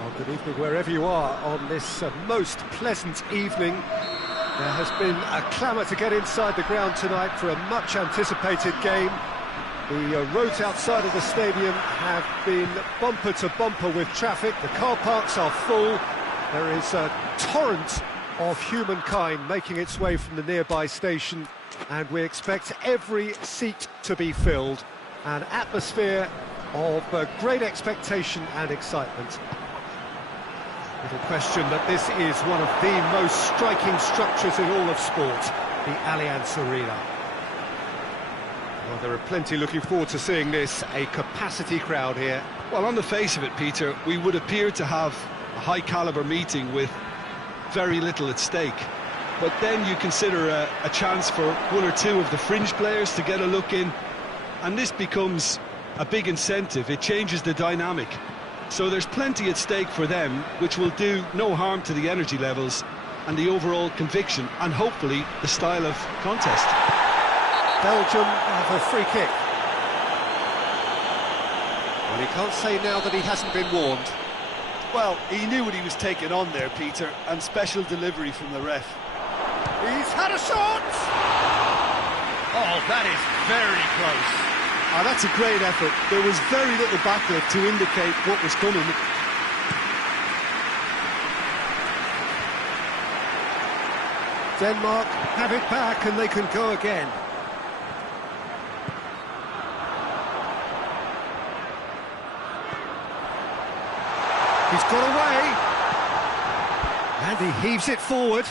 Well, good evening wherever you are on this most pleasant evening. There has been a clamour to get inside the ground tonight for a much anticipated game. The roads outside of the stadium have been bumper to bumper with traffic. The car parks are full. There is a torrent of humankind making its way from the nearby station, and we expect every seat to be filled. An atmosphere of great expectation and excitement. Little question that this is one of the most striking structures in all of sport, the Allianz Arena. Well, there are plenty looking forward to seeing this, a capacity crowd here. Well, on the face of it, Peter, we would appear to have a high-caliber meeting with very little at stake. But then you consider a chance for one or two of the fringe players to get a look in, and this becomes a big incentive. It changes the dynamic. So there's plenty at stake for them, which will do no harm to the energy levels and the overall conviction, and hopefully the style of contest. Belgium have a free kick. Well, he can't say now that he hasn't been warned. Well, he knew what he was taking on there, Peter, and special delivery from the ref. He's had a shot! Oh, that is very close. Oh, that's a great effort. There was very little backlift to indicate what was coming. Denmark have it back and they can go again. He's got away. And he heaves it forward.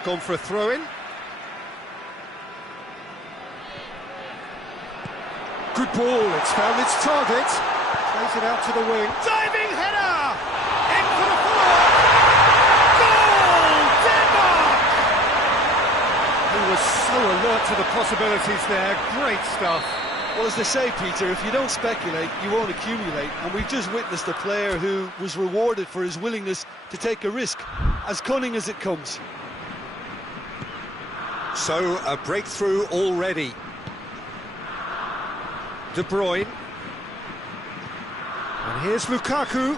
It's gone for a throw-in. Good ball, it's found its target. Plays it out to the wing. Diving header! In for the follow-up! Goal! Denmark! He was so alert to the possibilities there. Great stuff. Well, as they say, Peter, if you don't speculate, you won't accumulate. And we've just witnessed a player who was rewarded for his willingness to take a risk, as cunning as it comes. So, a breakthrough already. De Bruyne. And here's Lukaku.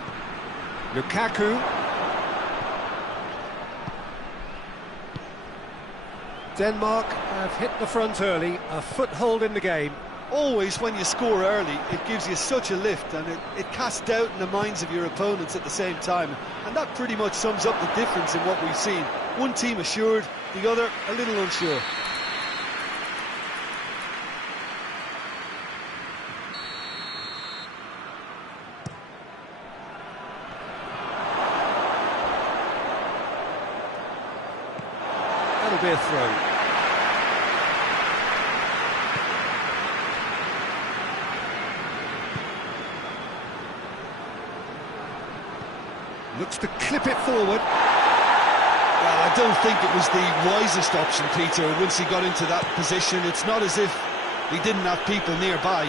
Denmark have hit the front early, a foothold in the game. Always, when you score early, it gives you such a lift, and it casts doubt in the minds of your opponents at the same time. And that pretty much sums up the difference in what we've seen. One team assured, the other a little unsure. That'll be a throw. Looks to clip it forward. Well, I don't think it was the wisest option, Peter, once he got into that position. It's not as if he didn't have people nearby.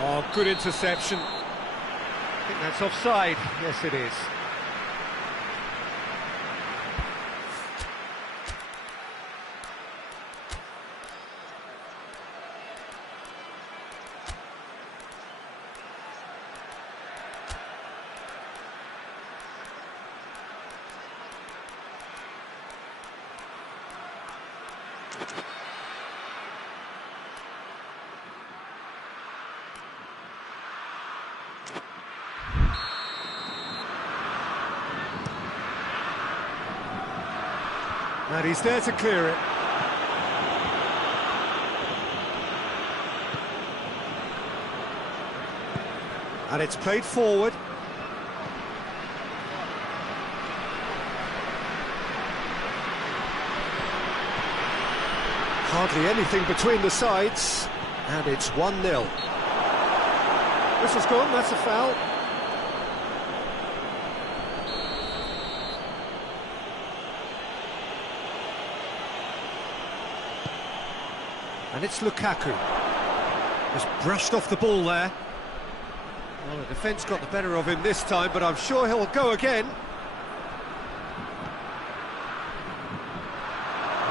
Oh, good interception. I think that's offside. Yes, it is. And he's there to clear it. And it's played forward. Hardly anything between the sides. And it's 1-0. Whistle's gone, that's a foul. And it's Lukaku. Just brushed off the ball there. Well, the defence got the better of him this time, but I'm sure he'll go again.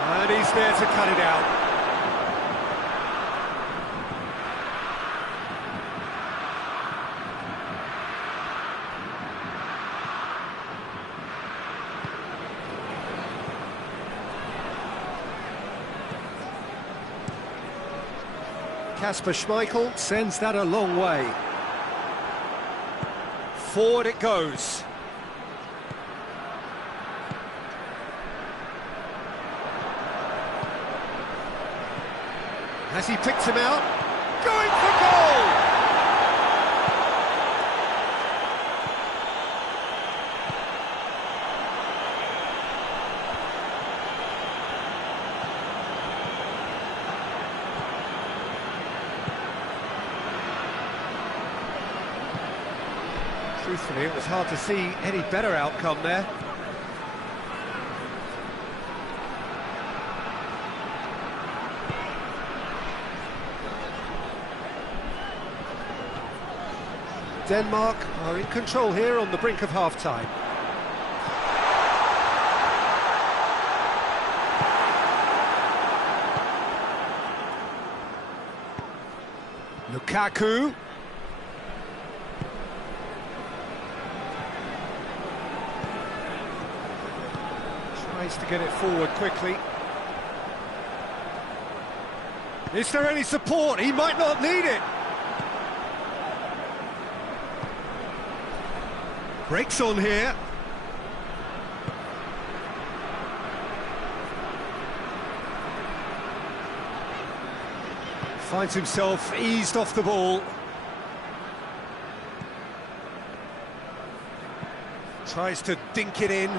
And he's there to cut it out. Kasper Schmeichel sends that a long way. Forward it goes. Has he picked him out? Going for goal! Truthfully, it was hard to see any better outcome there. Denmark are in control here on the brink of half-time. Lukaku. Tries to get it forward quickly. Is there any support? He might not need it. Breaks on here. Finds himself eased off the ball. Tries to dink it in.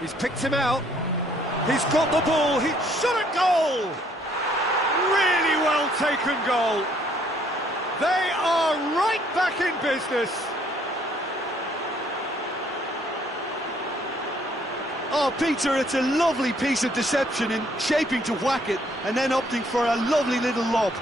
He's picked him out. He's got the ball. He shot at goal. Really well taken goal. They are right back in business. Oh, Peter, it's a lovely piece of deception in shaping to whack it and then opting for a lovely little lob.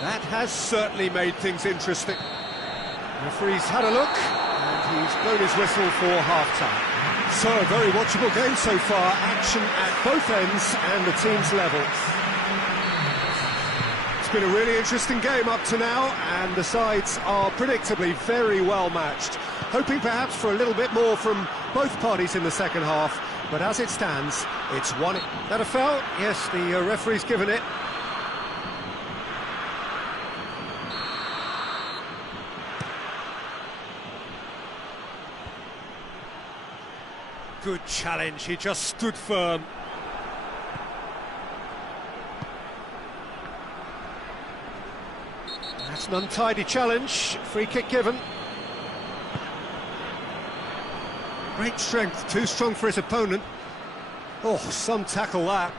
That has certainly made things interesting. The referee's had a look, and he's blown his whistle for half-time. So, a very watchable game so far, action at both ends and the team's level. It's been a really interesting game up to now, and the sides are predictably very well matched. Hoping perhaps for a little bit more from both parties in the second half, but as it stands, it's 1. That a foul? Yes, the referee's given it. Good challenge, he just stood firm. That's an untidy challenge, free kick given. Great strength, too strong for his opponent. Oh, some tackle that.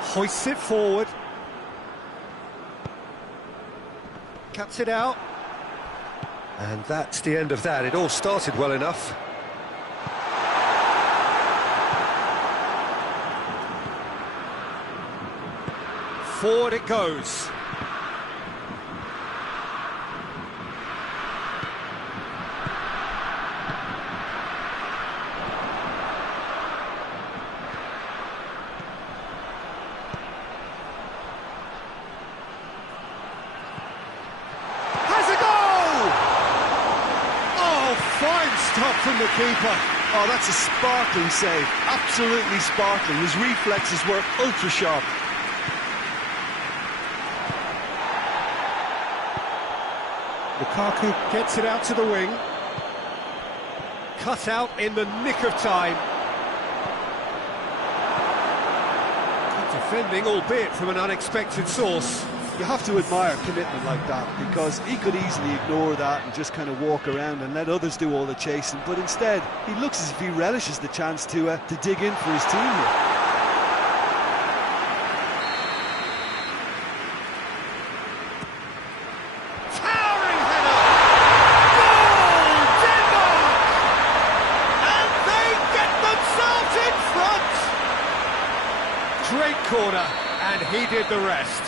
Hoists it forward. Cuts it out. And that's the end of that. It all started well enough. Forward it goes. From the keeper. Oh, that's a sparkling save. Absolutely sparkling. His reflexes were ultra sharp. Lukaku gets it out to the wing. Cut out in the nick of time. Good defending, albeit from an unexpected source. You have to admire commitment like that, because he could easily ignore that and just kind of walk around and let others do all the chasing, but instead he looks as if he relishes the chance to dig in for his team here. Towering header! Goal! Denmark! And they get themselves in front! Great corner, and he did the rest.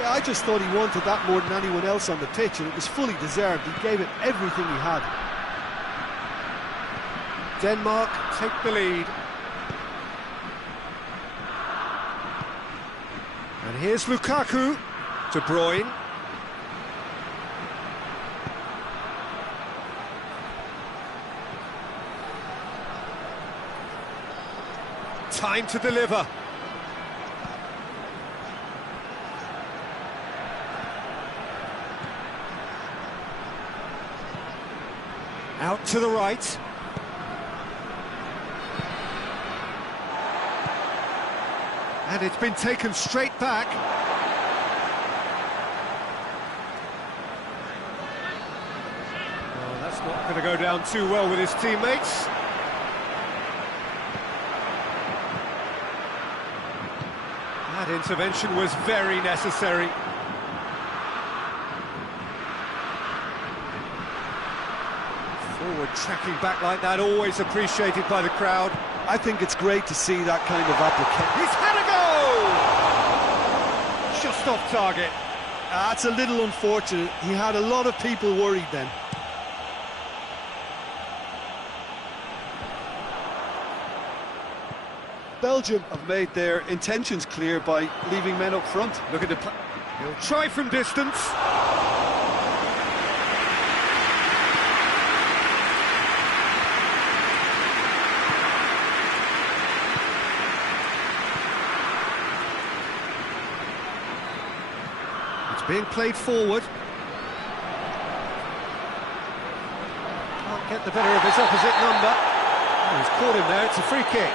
Yeah, I just thought he wanted that more than anyone else on the pitch, and it was fully deserved. He gave it everything he had. Denmark take the lead. And here's Lukaku. De Bruyne. Time to deliver. Out to the right. And it's been taken straight back. Well, that's not going to go down too well with his teammates. That intervention was very necessary. Forward tracking back like that, always appreciated by the crowd. I think it's great to see that kind of application. He's had a goal! Just off target. That's a little unfortunate. He had a lot of people worried then. Belgium have made their intentions clear by leaving men up front. Look at the He'll try from distance. It's being played forward. Can't get the better of his opposite number. Oh, he's caught him there, it's a free kick.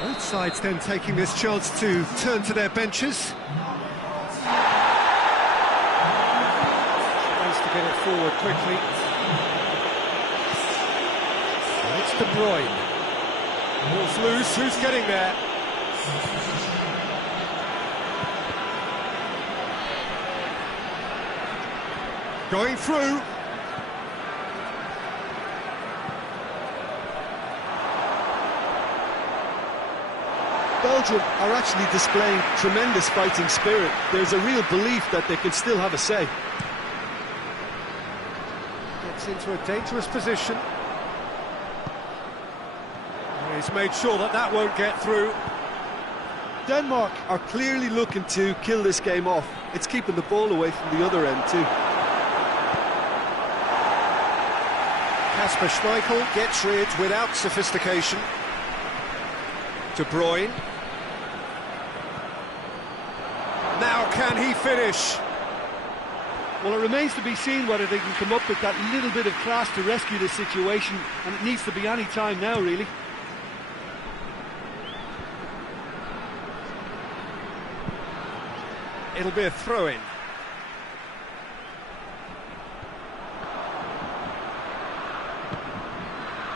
Both sides then taking this chance to turn to their benches. Tries to get it forward quickly. It's De Bruyne. Ball's loose, who's getting there? Going through. Belgium are actually displaying tremendous fighting spirit. There's a real belief that they can still have a say. Gets into a dangerous position. He's made sure that that won't get through. Denmark are clearly looking to kill this game off. It's keeping the ball away from the other end too. Kasper Schmeichel gets rid without sophistication. De Bruyne. Now can he finish? Well, it remains to be seen whether they can come up with that little bit of class to rescue the situation, and it needs to be any time now, really. It'll be a throw-in.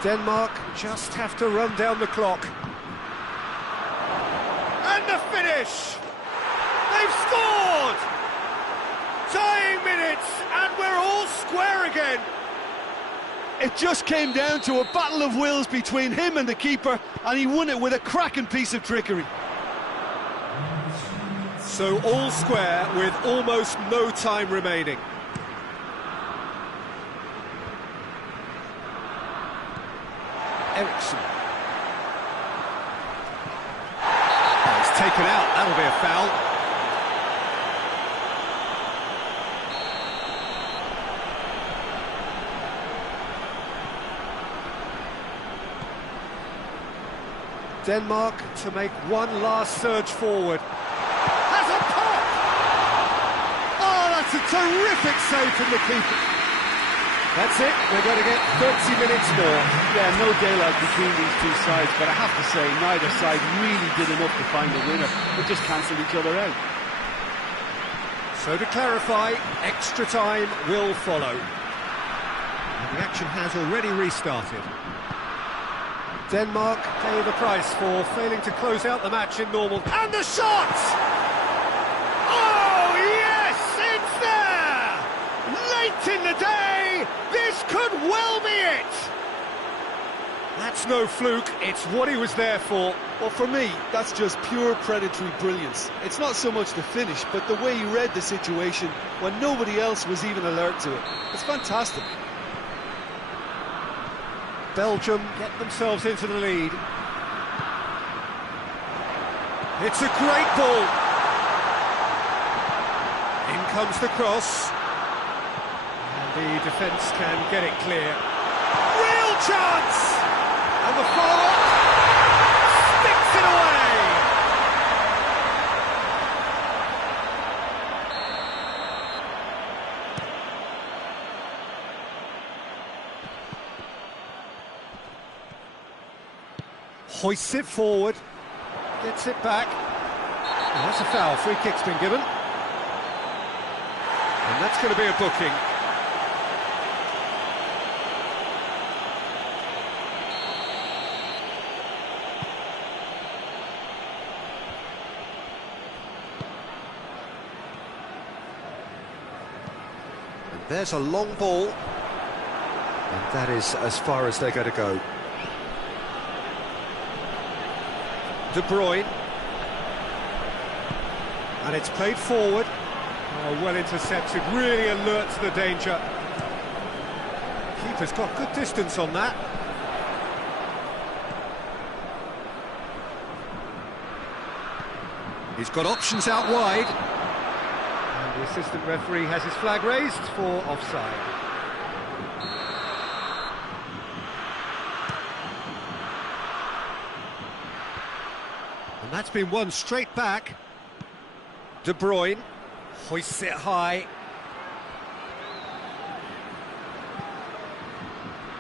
Denmark just have to run down the clock. And the finish! They've scored! Dying minutes, and we're all square again. It just came down to a battle of wills between him and the keeper, and he won it with a cracking piece of trickery. So all square with almost no time remaining. Eriksson. Oh, he's taken out, that'll be a foul. Denmark to make one last surge forward. Has a pop! Oh, that's a terrific save from the keeper. That's it, we're going to get 30 minutes more. Yeah, no daylight between these two sides, but I have to say, neither side really did enough to find a winner. They just cancelled each other out. So to clarify, extra time will follow. And the action has already restarted. Denmark pay the price for failing to close out the match in normal. And the shot! Oh, yes, it's there! Late in the day, this could well be it! That's no fluke, it's what he was there for. Well, for me, that's just pure predatory brilliance. It's not so much the finish, but the way he read the situation when nobody else was even alert to it. It's fantastic. Belgium get themselves into the lead. It's a great ball. In comes the cross. And the defence can get it clear. Real chance! And the follow-up sticks it away! Hoists it forward, gets it back. Oh, that's a foul, free kick's been given. And that's going to be a booking. There's a long ball, and that is as far as they're going to go. De Bruyne, and it's played forward. Oh, well intercepted, really alert to the danger. Keeper's got good distance on that. He's got options out wide. And the assistant referee has his flag raised for offside. And that's been won straight back. De Bruyne hoists it high.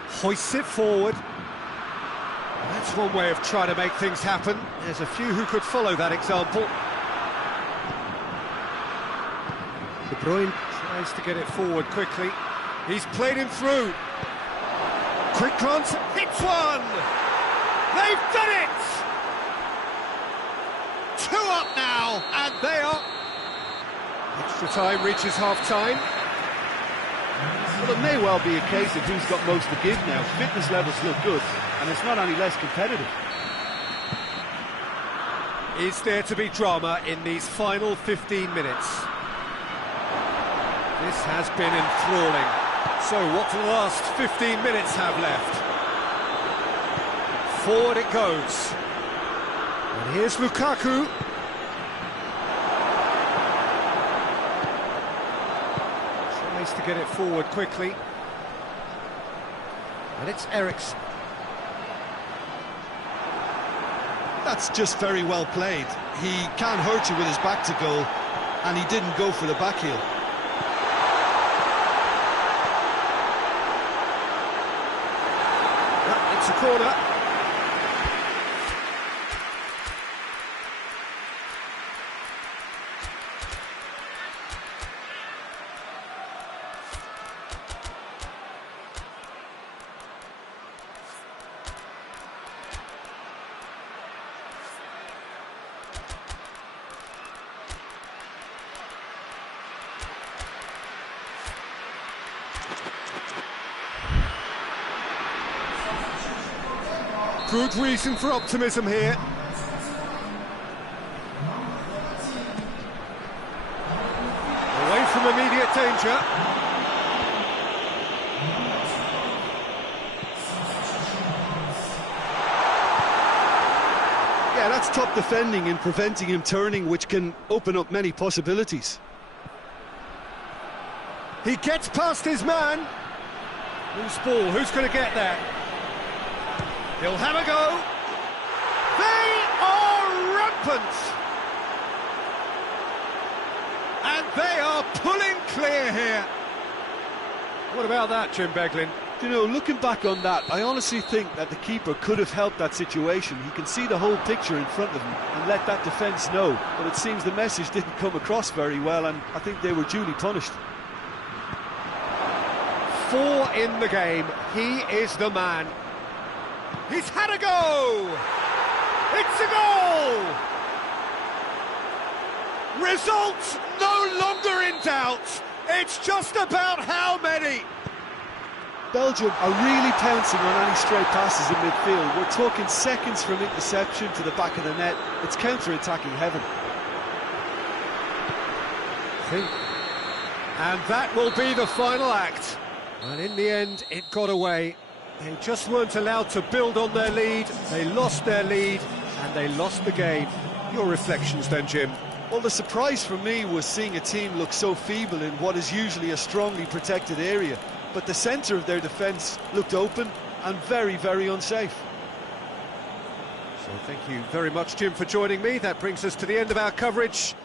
Hoists it forward. That's one way of trying to make things happen. There's a few who could follow that example. De Bruyne tries to get it forward quickly. He's played him through. Quick glance, hits one! They've done it! 2 up now, and they are... Extra time reaches half-time. Well, it may well be a case of who's got most to give now. Fitness levels look good, and it's not any less competitive. Is there to be drama in these final 15 minutes? This has been enthralling. So what do the last 15 minutes have left? Forward it goes. And here's Lukaku. Tries to get it forward quickly. And it's Eriksen. That's just very well played. He can't hurt you with his back to goal, and he didn't go for the back heel. It's a corner. Good reason for optimism here. Away from immediate danger. Yeah, that's top defending and preventing him turning, which can open up many possibilities. He gets past his man. Loose ball, who's going to get there? He'll have a go. They are rampant. And they are pulling clear here. What about that, Jim Beglin? You know, looking back on that, I honestly think that the keeper could have helped that situation. He can see the whole picture in front of him and let that defence know. But it seems the message didn't come across very well, and I think they were duly punished. 4 in the game. He is the man. He's had a go! It's a goal! Results no longer in doubt. It's just about how many. Belgium are really pouncing on any stray passes in midfield. We're talking seconds from interception to the back of the net. It's counter-attacking heaven. And that will be the final act. And in the end, it got away. They just weren't allowed to build on their lead. They lost their lead, and they lost the game. Your reflections then, Jim? Well, the surprise for me was seeing a team look so feeble in what is usually a strongly protected area. But the centre of their defence looked open and very, very unsafe. So thank you very much, Jim, for joining me. That brings us to the end of our coverage.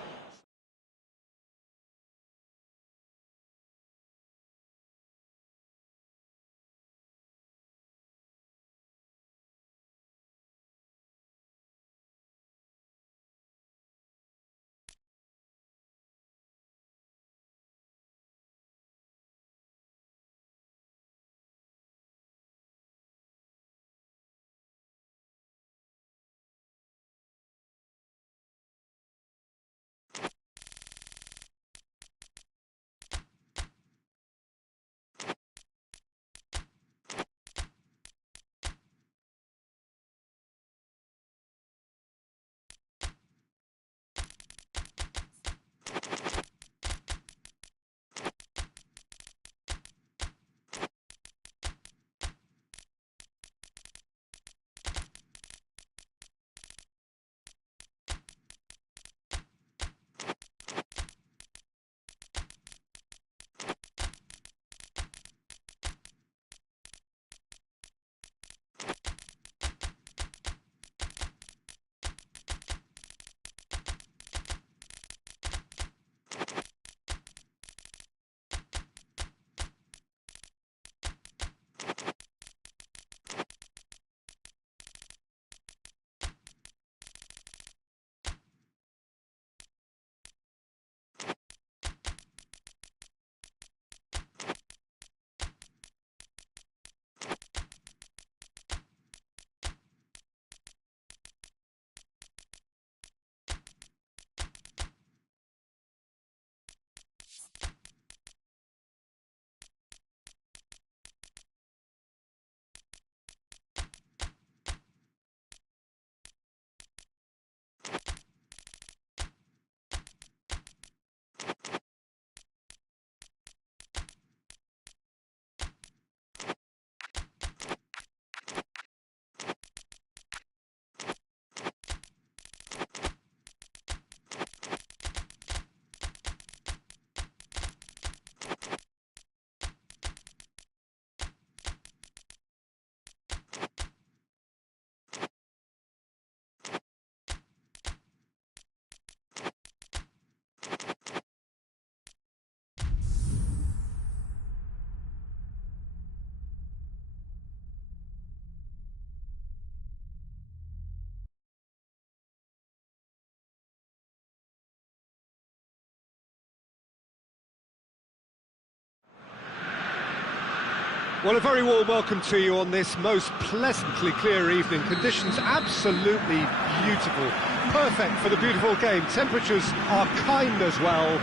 Well, a very warm welcome to you on this most pleasantly clear evening. Conditions absolutely beautiful. Perfect for the beautiful game. Temperatures are kind as well.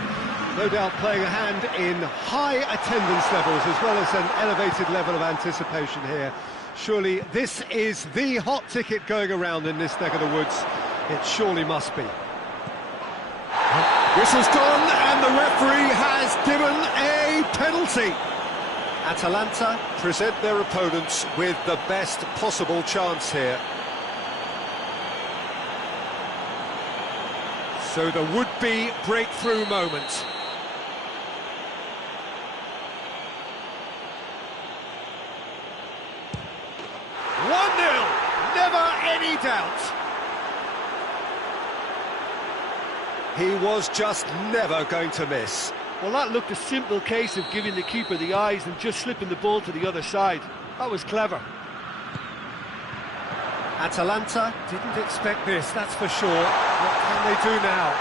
No doubt playing a hand in high attendance levels as well as an elevated level of anticipation here. Surely this is the hot ticket going around in this neck of the woods. It surely must be. Whistle's gone and the referee has given a penalty. Atalanta present their opponents with the best possible chance here. So the would-be breakthrough moment. Never any doubt. He was just never going to miss. Well, that looked a simple case of giving the keeper the eyes and just slipping the ball to the other side. That was clever. Atalanta didn't expect this, that's for sure. What can they do now?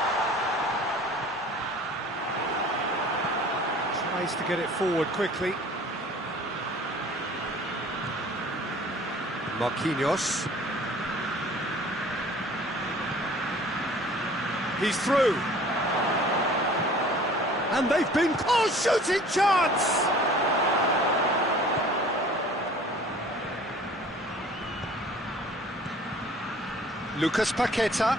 Tries to get it forward quickly. Marquinhos. He's through. And they've been... Oh, shooting chance! Lucas Paqueta.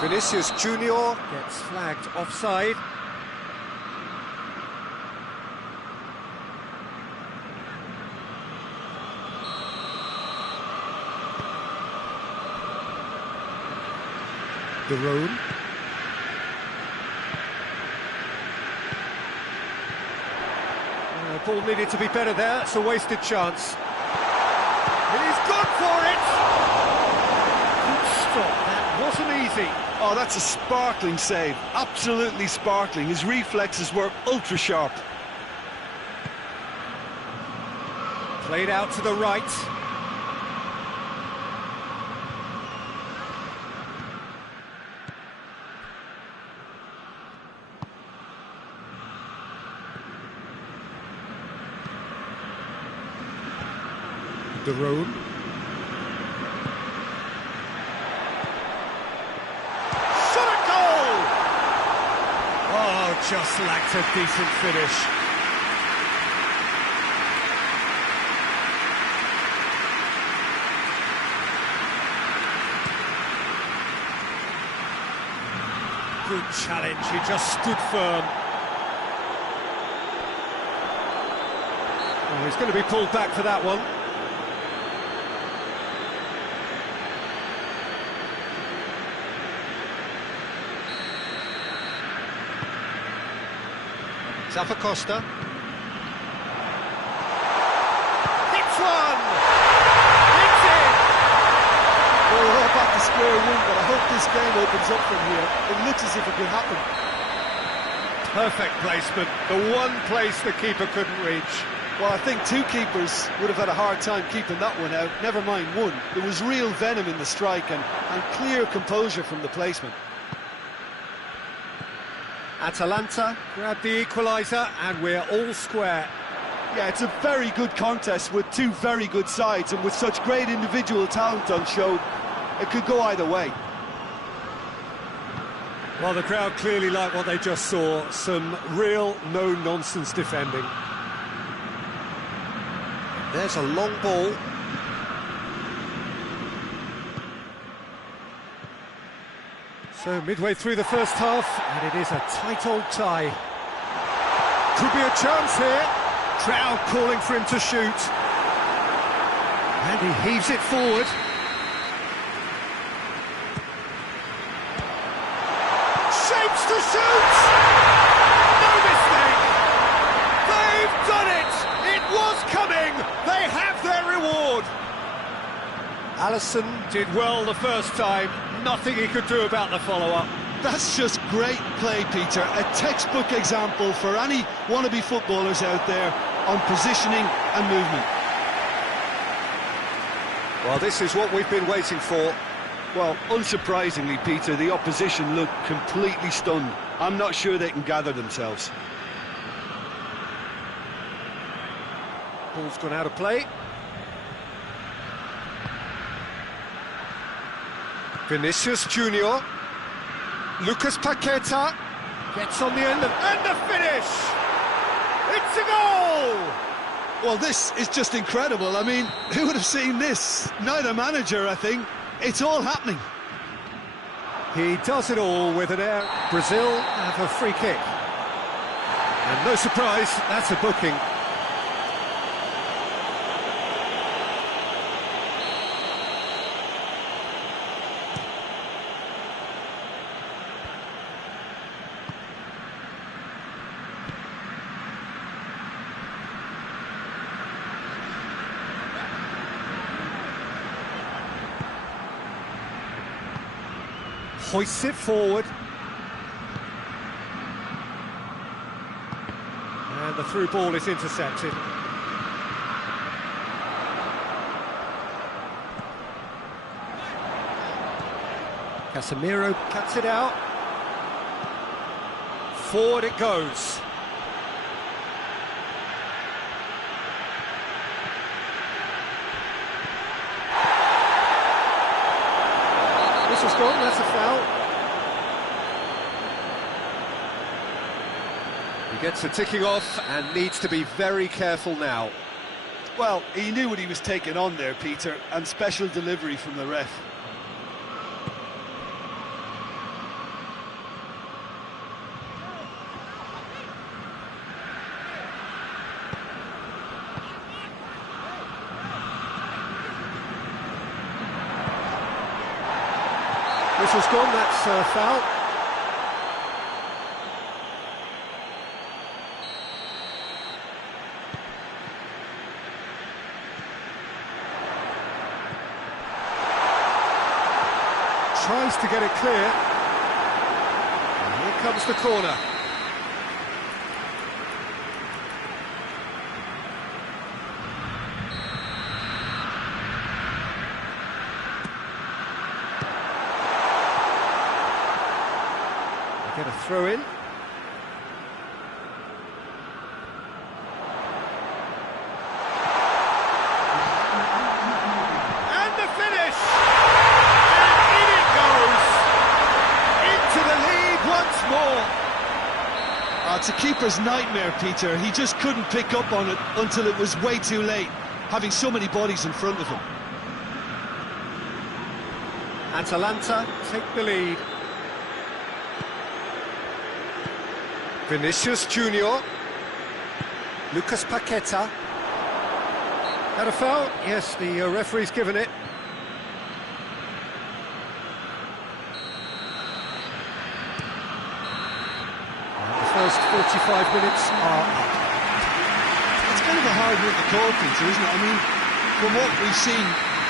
Vinicius Junior gets flagged offside. De Roon. Ball needed to be better there, it's a wasted chance. He's gone for it! Good stop, that wasn't easy. Oh, that's a sparkling save, absolutely sparkling. His reflexes were ultra sharp. Played out to the right. De Roon. Shot a goal! Oh, just lacked a decent finish. Good challenge, he just stood firm. Oh, he's going to be pulled back for that one. Costa. Hits one! Hits it! Well, we're all back to square one, but I hope this game opens up from here. It looks as if it could happen. Perfect placement. The one place the keeper couldn't reach. Well, I think two keepers would have had a hard time keeping that one out, never mind one. There was real venom in the strike and clear composure from the placement. Atalanta grab the equaliser and we're all square. Yeah, it's a very good contest with two very good sides, and with such great individual talent on show, it could go either way. Well, the crowd clearly like what they just saw. Some real no-nonsense defending. There's a long ball. So midway through the first half, and it is a tight old tie. Could be a chance here. Crowd calling for him to shoot. And he heaves it forward. Shapes to shoot! No mistake! They've done it! It was coming! They have their reward! Alisson did well the first time. Nothing he could do about the follow-up. That's just great play, Peter. A textbook example for any wannabe footballers out there on positioning and movement. Well, this is what we've been waiting for. Well, unsurprisingly, Peter, the opposition look completely stunned. I'm not sure they can gather themselves. Ball's gone out of play. Vinicius Junior. Lucas Paqueta gets on the end and the finish! It's a goal! Well, this is just incredible. I mean, who would have seen this? Neither manager, I think. It's all happening. He does it all with an air. Brazil have a free kick. And no surprise, that's a booking. Hoists it forward. And the through ball is intercepted. Casemiro cuts it out. Forward it goes. Whistle's gone, that's a foul. He gets the ticking off and needs to be very careful now. Well, he knew what he was taking on there, Peter, and special delivery from the ref. Whistle's gone, that's a foul. Tries to get it clear. And here comes the corner. Get a throw in. And the finish! And in it goes! Into the lead once more! It's a keeper's nightmare, Peter. He just couldn't pick up on it until it was way too late, having so many bodies in front of him. Atalanta take the lead. Vinicius Junior. Lucas Paqueta. Had a foul? Yes, the referee's given it. And the first 45 minutes are up. It's kind of a hard one to call, Peter, isn't it? I mean, from what we've seen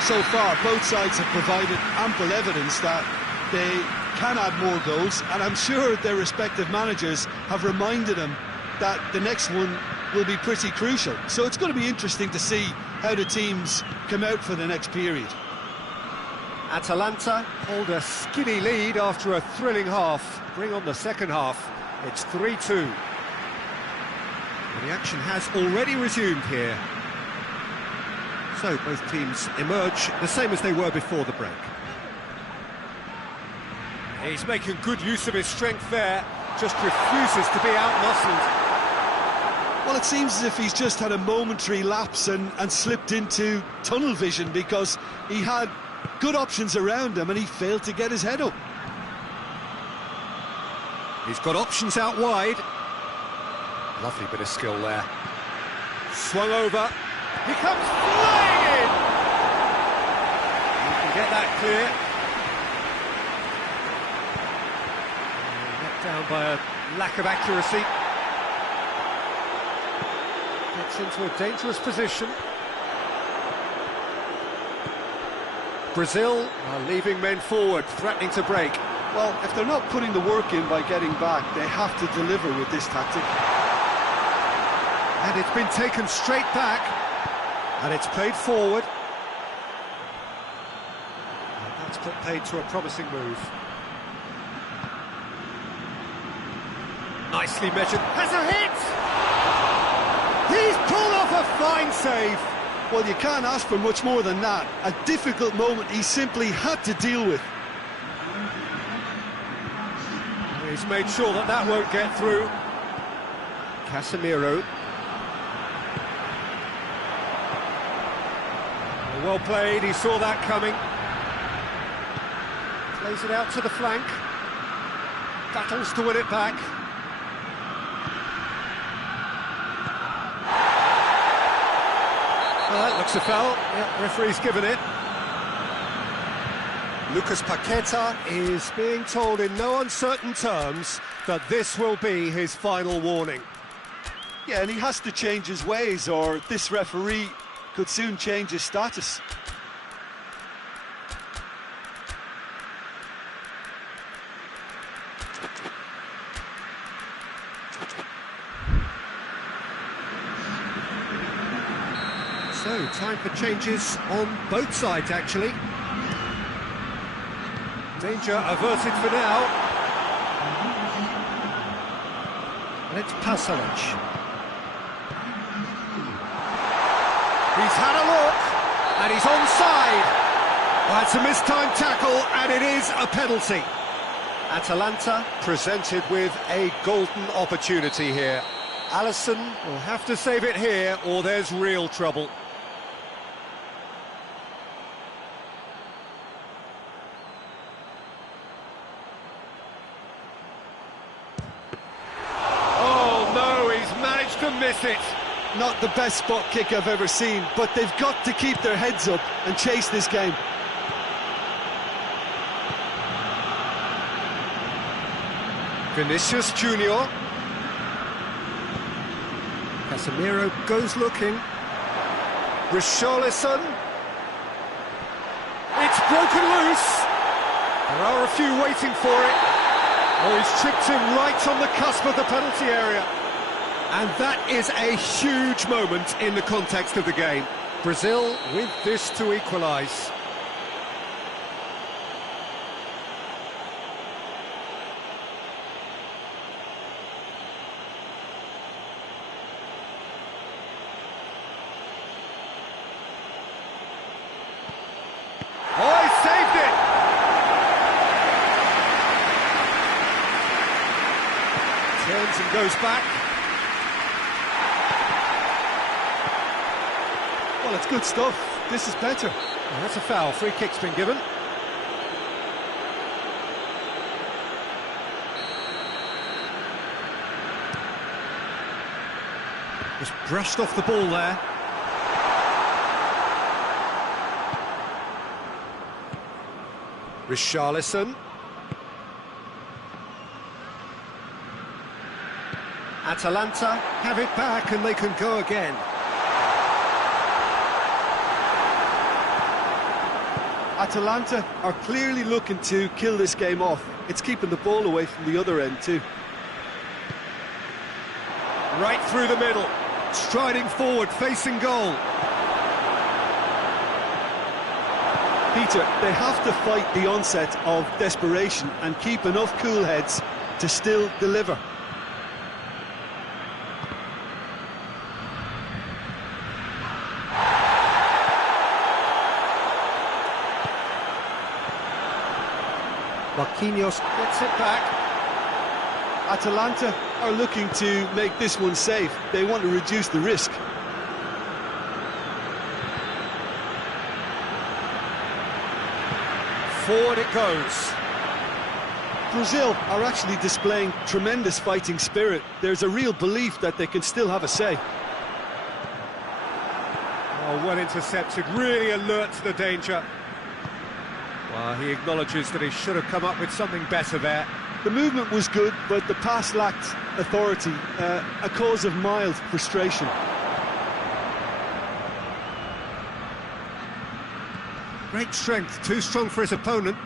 so far, both sides have provided ample evidence that they can add more goals, and I'm sure their respective managers have reminded them that the next one will be pretty crucial. So it's going to be interesting to see how the teams come out for the next period. Atalanta hold a skinny lead after a thrilling half. Bring on the second half. It's 3-2. And the action has already resumed here. So both teams emerge the same as they were before the break. He's making good use of his strength there, just refuses to be out-muscled. Well, it seems as if he's just had a momentary lapse and slipped into tunnel vision, because he had good options around him and he failed to get his head up. He's got options out wide. Lovely bit of skill there. Swung over. He comes flying in! You can get that clear. Let down by a lack of accuracy. Gets into a dangerous position. Brazil are leaving men forward, threatening to break. Well, if they're not putting the work in by getting back, they have to deliver with this tactic. And it's been taken straight back. And it's played forward. And that's put paid to a promising move. Nicely measured. Has a hit! He's pulled off a a fine save. Well, you can't ask for much more than that. A difficult moment he simply had to deal with. He's made sure that that won't get through. Casemiro. Well played, he saw that coming. Plays it out to the flank. Battles to win it back. Well, that looks a foul. Yeah, referee's given it. Lucas Paqueta is being told in no uncertain terms that this will be his final warning. Yeah, and he has to change his ways, or this referee could soon change his status. So, time for changes on both sides, actually. Danger averted for now. And it's Pasalic. He's had a look, and he's onside. That's a mistimed tackle, and it is a penalty. Atalanta presented with a golden opportunity here. Alisson will have to save it here, or there's real trouble. To miss it. Not the best spot kick I've ever seen, but they've got to keep their heads up and chase this game. Vinicius Junior. Casemiro goes looking. Richarlison. It's broken loose. There are a few waiting for it. Oh, he's tripped him right on the cusp of the penalty area. And that is a huge moment in the context of the game. Brazil with this to equalise. Oh, he saved it! Turns and goes back. Well, it's good stuff. This is better. Well, that's a foul. Free kick's been given. Just brushed off the ball there. Richarlison. Atalanta have it back and they can go again. Atalanta are clearly looking to kill this game off. It's keeping the ball away from the other end too. Right through the middle, striding forward, facing goal. Peter, they have to fight the onset of desperation and keep enough cool heads to still deliver. Marquinhos gets it back. Atalanta are looking to make this one safe. They want to reduce the risk. Forward it goes. Brazil are actually displaying tremendous fighting spirit. There's a real belief that they can still have a say. Oh, well intercepted, really alert to the danger. Well, he acknowledges that he should have come up with something better there. The movement was good, but the pass lacked authority, a cause of mild frustration. Great strength, too strong for his opponent.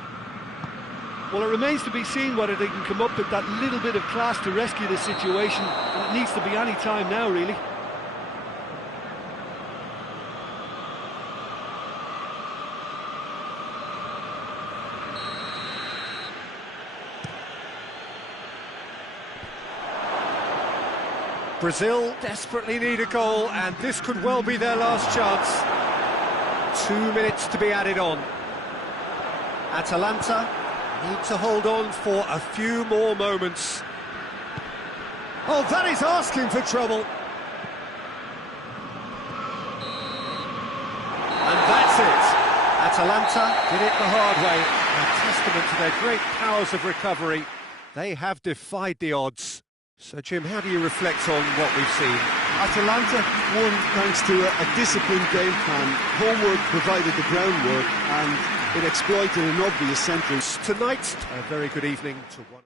Well, it remains to be seen whether they can come up with that little bit of class to rescue the situation, and it needs to be any time now, really. Brazil desperately need a goal, and this could well be their last chance. 2 minutes to be added on. Atalanta need to hold on for a few more moments. Oh, that is asking for trouble. And that's it. Atalanta did it the hard way. A testament to their great powers of recovery. They have defied the odds. So, Jim, how do you reflect on what we've seen? Atalanta won thanks to a disciplined game plan. Homework provided the groundwork and it exploited an obvious central. Tonight, a very good evening to one.